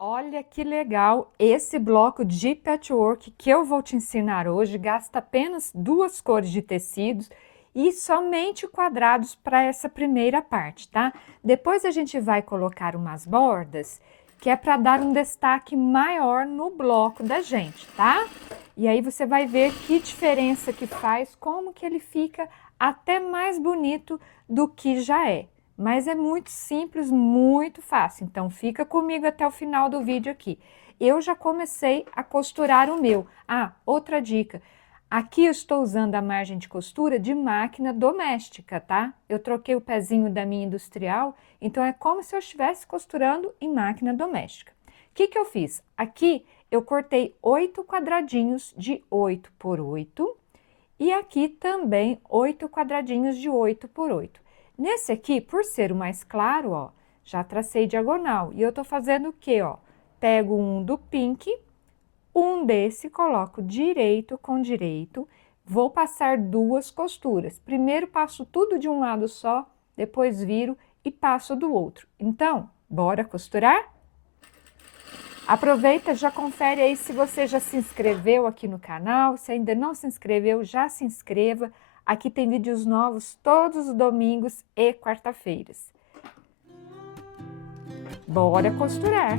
Olha que legal esse bloco de patchwork que eu vou te ensinar hoje. Gasta apenas 2 cores de tecidos e somente quadrados para essa primeira parte, tá? Depois a gente vai colocar umas bordas que é para dar um destaque maior no bloco da gente, tá? E aí você vai ver que diferença que faz, como que ele fica até mais bonito do que já é. Mas é muito simples, muito fácil. Então, fica comigo até o final do vídeo aqui. Eu já comecei a costurar o meu. Ah, outra dica. Aqui eu estou usando a margem de costura de máquina doméstica, tá? Eu troquei o pezinho da minha industrial, então é como se eu estivesse costurando em máquina doméstica. O que que eu fiz? Aqui eu cortei 8 quadradinhos de 8 por 8 e aqui também 8 quadradinhos de 8 por 8. Nesse aqui, por ser o mais claro, ó, já tracei diagonal. E eu tô fazendo o quê, ó? Pego um do pink, um desse, coloco direito com direito, vou passar 2 costuras. Primeiro passo tudo de um lado só, depois viro e passo do outro. Então, bora costurar? Aproveita, já confere aí se você já se inscreveu aqui no canal. Se ainda não se inscreveu, já se inscreva. Aqui tem vídeos novos todos os domingos e quarta-feiras. Bora costurar!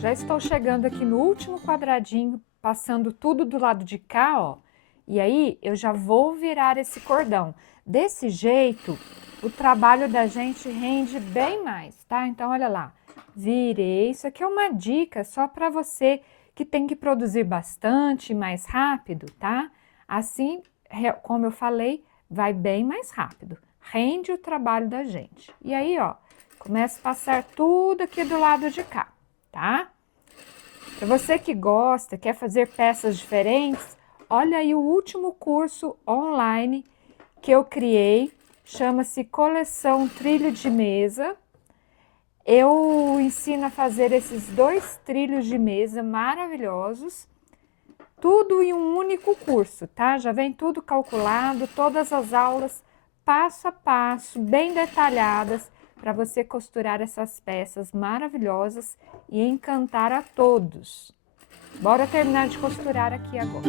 Já estou chegando aqui no último quadradinho, passando tudo do lado de cá, ó. E aí, eu já vou virar esse cordão. Desse jeito, o trabalho da gente rende bem mais, tá? Então, olha lá. Virei. Isso aqui é uma dica só para você que tem que produzir bastante, mais rápido, tá? Assim, como eu falei, vai bem mais rápido. Rende o trabalho da gente. E aí, ó, começa a passar tudo aqui do lado de cá, tá? Para você que gosta, quer fazer peças diferentes, olha aí o último curso online que eu criei, chama-se Coleção Trilho de Mesa. Eu ensino a fazer esses 2 trilhos de mesa maravilhosos, tudo em um único curso, tá? Já vem tudo calculado, todas as aulas passo a passo, bem detalhadas, para você costurar essas peças maravilhosas e encantar a todos. Bora terminar de costurar aqui agora.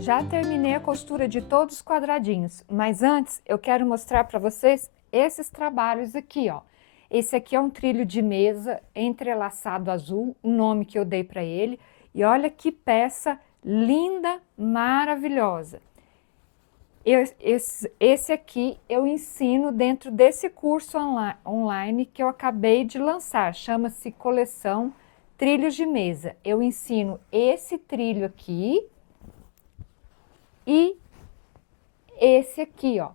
Já terminei a costura de todos os quadradinhos, mas antes eu quero mostrar para vocês esses trabalhos aqui, ó. Esse aqui é um trilho de mesa entrelaçado azul, o nome que eu dei para ele. E olha que peça linda, maravilhosa. Esse aqui eu ensino dentro desse curso online que eu acabei de lançar, chama-se Coleção Trilhos de Mesa. Eu ensino esse trilho aqui e esse aqui, ó,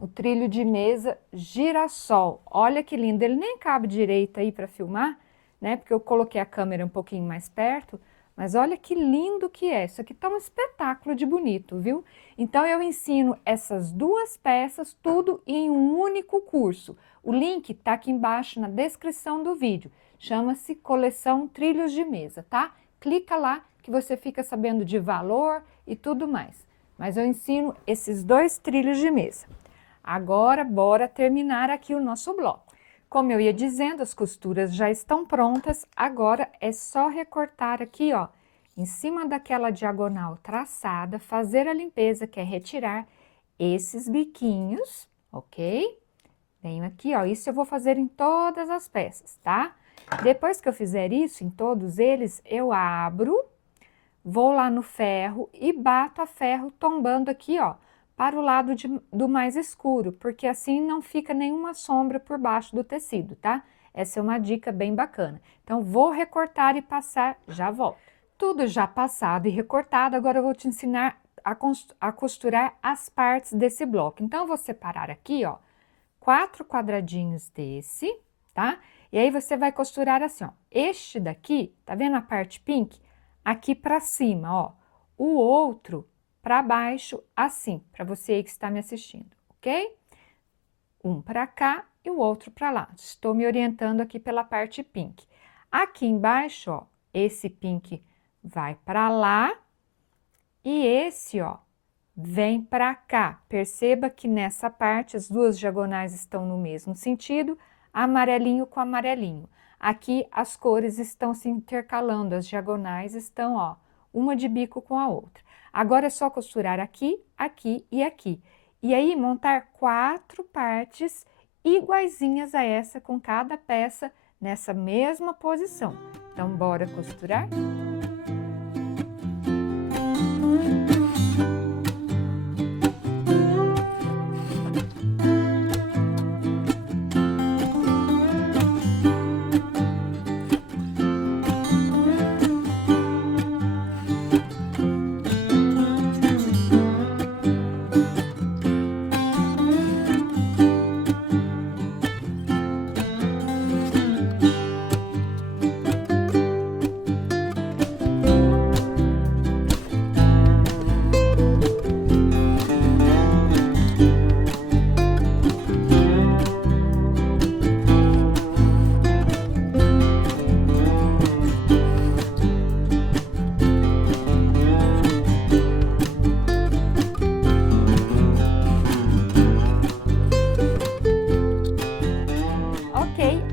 o trilho de mesa girassol. Olha que lindo, ele nem cabe direito aí para filmar, né? Porque eu coloquei a câmera um pouquinho mais perto, mas olha que lindo que é. Isso aqui tá um espetáculo de bonito, viu? Então, eu ensino essas 2 peças, tudo em um único curso. O link tá aqui embaixo na descrição do vídeo. Chama-se Coleção Trilhos de Mesa, tá? Clica lá que você fica sabendo de valor e tudo mais. Mas eu ensino esses 2 trilhos de mesa. Agora, bora terminar aqui o nosso bloco. Como eu ia dizendo, as costuras já estão prontas, agora é só recortar aqui, ó, em cima daquela diagonal traçada, fazer a limpeza, que é retirar esses biquinhos, ok? Venho aqui, ó, isso eu vou fazer em todas as peças, tá? Depois que eu fizer isso em todos eles, eu abro, vou lá no ferro e bato a ferro tombando aqui, ó, para o lado do mais escuro, porque assim não fica nenhuma sombra por baixo do tecido, tá? Essa é uma dica bem bacana. Então, vou recortar e passar, já volto. Tudo já passado e recortado, agora eu vou te ensinar a costurar as partes desse bloco. Então, eu vou separar aqui, ó, 4 quadradinhos desse, tá? E aí, você vai costurar assim, ó. Este daqui, tá vendo a parte pink? Aqui pra cima, ó. O outro para baixo, assim, para você aí que está me assistindo, ok? Um para cá e o outro para lá. Estou me orientando aqui pela parte pink. Aqui embaixo, ó, esse pink vai para lá e esse, ó, vem para cá. Perceba que nessa parte as duas diagonais estão no mesmo sentido, amarelinho com amarelinho. Aqui as cores estão se intercalando, as diagonais estão, ó, uma de bico com a outra. Agora é só costurar aqui, aqui e aqui. E aí montar 4 partes iguaizinhas a essa com cada peça nessa mesma posição. Então, bora costurar?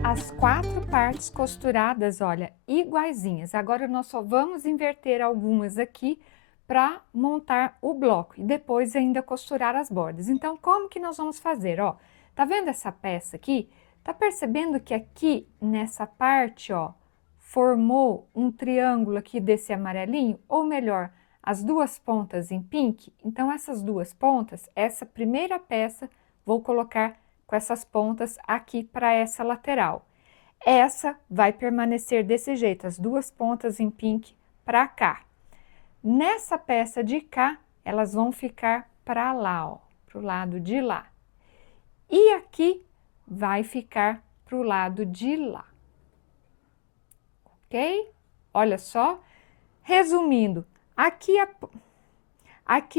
As 4 partes costuradas, olha, iguaizinhas. Agora nós só vamos inverter algumas aqui para montar o bloco e depois ainda costurar as bordas. Então, como que nós vamos fazer? Ó, tá vendo essa peça aqui? Tá percebendo que aqui nessa parte, ó, formou um triângulo aqui desse amarelinho? Ou melhor, as duas pontas em pink? Então, essas duas pontas, essa primeira peça, vou colocar com essas pontas aqui para essa lateral. Essa vai permanecer desse jeito, as duas pontas em pink para cá. Nessa peça de cá, elas vão ficar para lá, ó, pro lado de lá. E aqui vai ficar pro lado de lá. Ok? Olha só. Resumindo, aqui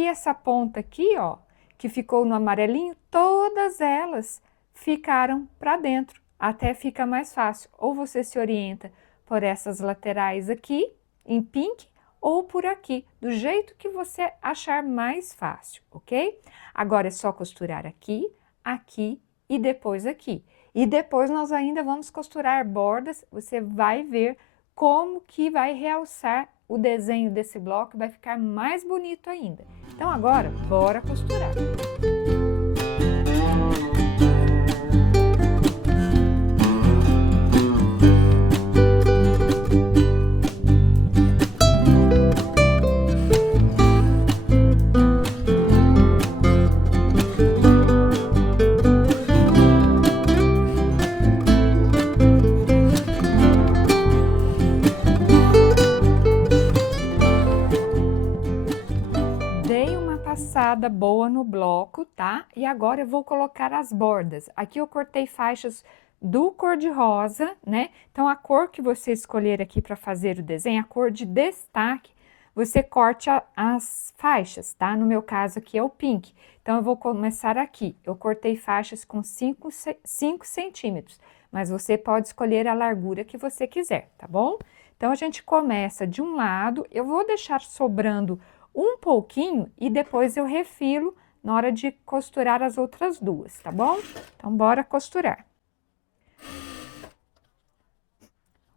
essa ponta aqui, ó, que ficou no amarelinho, todas elas ficaram para dentro, até fica mais fácil. Ou você se orienta por essas laterais aqui, em pink, ou por aqui, do jeito que você achar mais fácil, ok? Agora é só costurar aqui, aqui e depois aqui. E depois nós ainda vamos costurar bordas, você vai ver como que vai realçar o desenho desse bloco, vai ficar mais bonito ainda. Então agora, bora costurar. Boa no bloco, tá? E agora eu vou colocar as bordas. Aqui eu cortei faixas do cor-de-rosa, né? Então, a cor que você escolher aqui para fazer o desenho, a cor de destaque, você corte as faixas, tá? No meu caso aqui é o pink. Então, eu vou começar aqui. Eu cortei faixas com 5 centímetros, mas você pode escolher a largura que você quiser, tá bom? Então, a gente começa de um lado, eu vou deixar sobrando um pouquinho e depois eu refilo na hora de costurar as outras duas, tá bom? Então, bora costurar.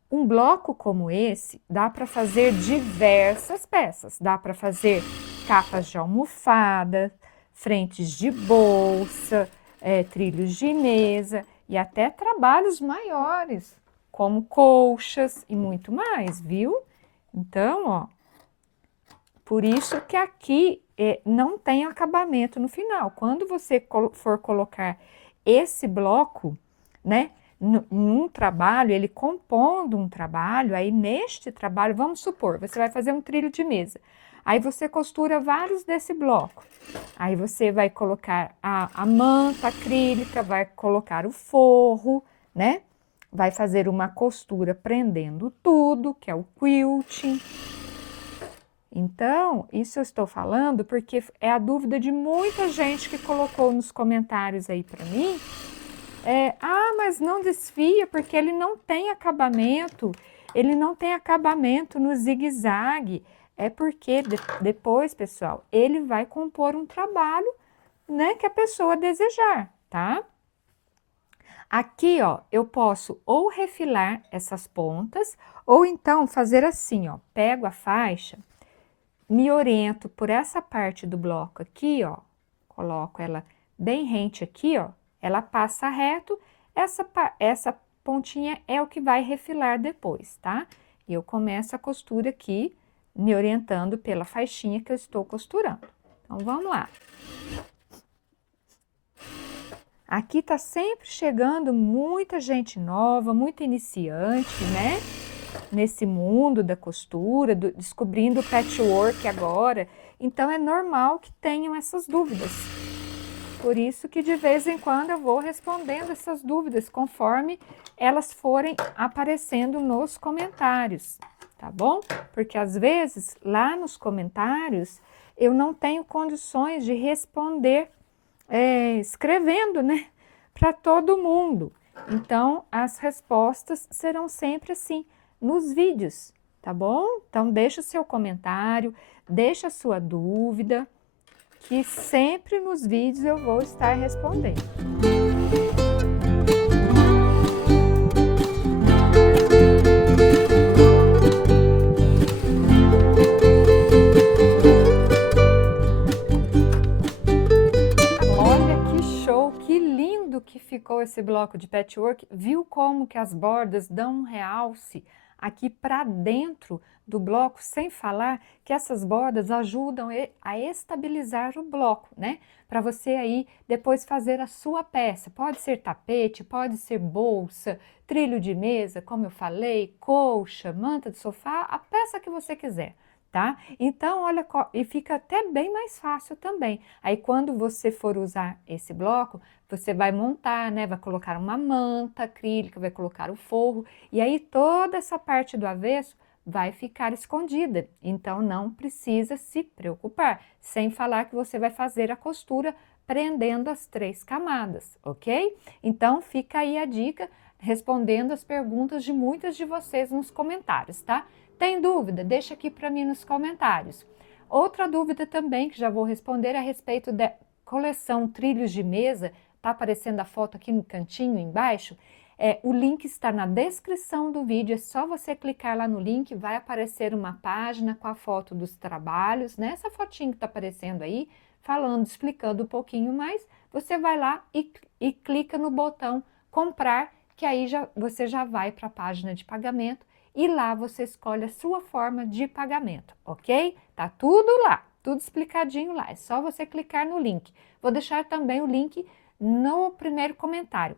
Um bloco como esse, dá para fazer diversas peças. Dá para fazer capas de almofada, frentes de bolsa, trilhos de mesa e até trabalhos maiores, como colchas e muito mais, viu? Então, ó, por isso que aqui não tem acabamento no final. Quando você for colocar esse bloco, né, num trabalho, ele compondo um trabalho, aí neste trabalho, vamos supor, você vai fazer um trilho de mesa. Aí você costura vários desse bloco. Aí você vai colocar a manta acrílica, vai colocar o forro, né? Vai fazer uma costura prendendo tudo, que é o quilting. Então, isso eu estou falando porque é a dúvida de muita gente que colocou nos comentários aí para mim. Mas não desfia porque ele não tem acabamento, no zigue-zague. É porque depois, pessoal, ele vai compor um trabalho, né, que a pessoa desejar, tá? Aqui, ó, eu posso ou refilar essas pontas, ou então fazer assim, ó, pego a faixa, me oriento por essa parte do bloco aqui, ó, coloco ela bem rente aqui, ó, ela passa reto, essa pontinha é o que vai refilar depois, tá? E eu começo a costura aqui, me orientando pela faixinha que eu estou costurando. Então, vamos lá. Aqui tá sempre chegando muita gente nova, muito iniciante, né? Nesse mundo da costura, descobrindo o patchwork agora. Então, é normal que tenham essas dúvidas. Por isso que de vez em quando eu vou respondendo essas dúvidas, conforme elas forem aparecendo nos comentários, tá bom? Porque às vezes, lá nos comentários, eu não tenho condições de responder escrevendo, né? Para todo mundo. Então, as respostas serão sempre assim, nos vídeos, tá bom? Então, deixa o seu comentário, deixa a sua dúvida, que sempre nos vídeos eu vou estar respondendo. Olha que show, que lindo que ficou esse bloco de patchwork. Viu como que as bordas dão um realce aqui para dentro do bloco, sem falar que essas bordas ajudam a estabilizar o bloco, né? Para você aí depois fazer a sua peça. Pode ser tapete, pode ser bolsa, trilho de mesa, como eu falei, colcha, manta de sofá, a peça que você quiser, tá? Então, olha, e fica até bem mais fácil também. Aí, quando você for usar esse bloco, você vai montar, né? Vai colocar uma manta acrílica, vai colocar o forro, e aí toda essa parte do avesso vai ficar escondida. Então, não precisa se preocupar, sem falar que você vai fazer a costura prendendo as 3 camadas, ok? Então, fica aí a dica, respondendo as perguntas de muitas de vocês nos comentários, tá? Tem dúvida? Deixa aqui para mim nos comentários. Outra dúvida também que já vou responder é a respeito da coleção Trilhos de Mesa. Tá aparecendo a foto aqui no cantinho embaixo? O link está na descrição do vídeo, é só você clicar lá no link, vai aparecer uma página com a foto dos trabalhos, né? Essa fotinha que está aparecendo aí, falando, explicando um pouquinho mais, você vai lá e clica no botão comprar, que aí você já vai para a página de pagamento e lá você escolhe a sua forma de pagamento, ok? Tá tudo lá, tudo explicadinho lá, é só você clicar no link. Vou deixar também o link no primeiro comentário.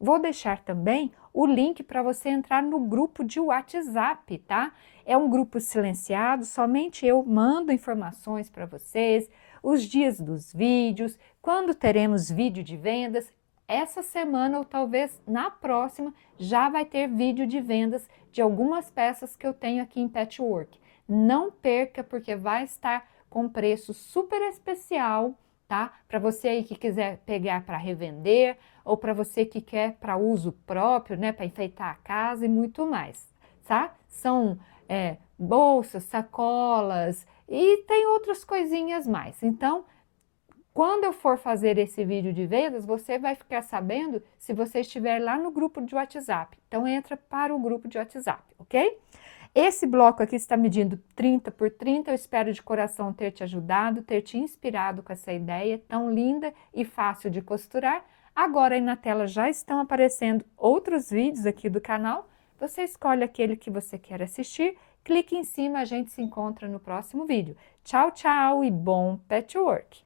Vou deixar também o link para você entrar no grupo de WhatsApp, tá? É um grupo silenciado, somente eu mando informações para vocês, os dias dos vídeos, quando teremos vídeo de vendas. Essa semana ou talvez na próxima já vai ter vídeo de vendas de algumas peças que eu tenho aqui em Patchwork. Não perca, porque vai estar com preço super especial, tá? Para você aí que quiser pegar para revender, ou para você que quer para uso próprio, né? Para enfeitar a casa e muito mais, tá? São bolsas, sacolas e tem outras coisinhas mais. Então, quando eu for fazer esse vídeo de vendas, você vai ficar sabendo se você estiver lá no grupo de WhatsApp. Então, entra para o grupo de WhatsApp, ok? Esse bloco aqui está medindo 30 por 30, eu espero de coração ter te ajudado, ter te inspirado com essa ideia tão linda e fácil de costurar. Agora aí na tela já estão aparecendo outros vídeos aqui do canal, você escolhe aquele que você quer assistir, clique em cima, a gente se encontra no próximo vídeo. Tchau, tchau e bom patchwork!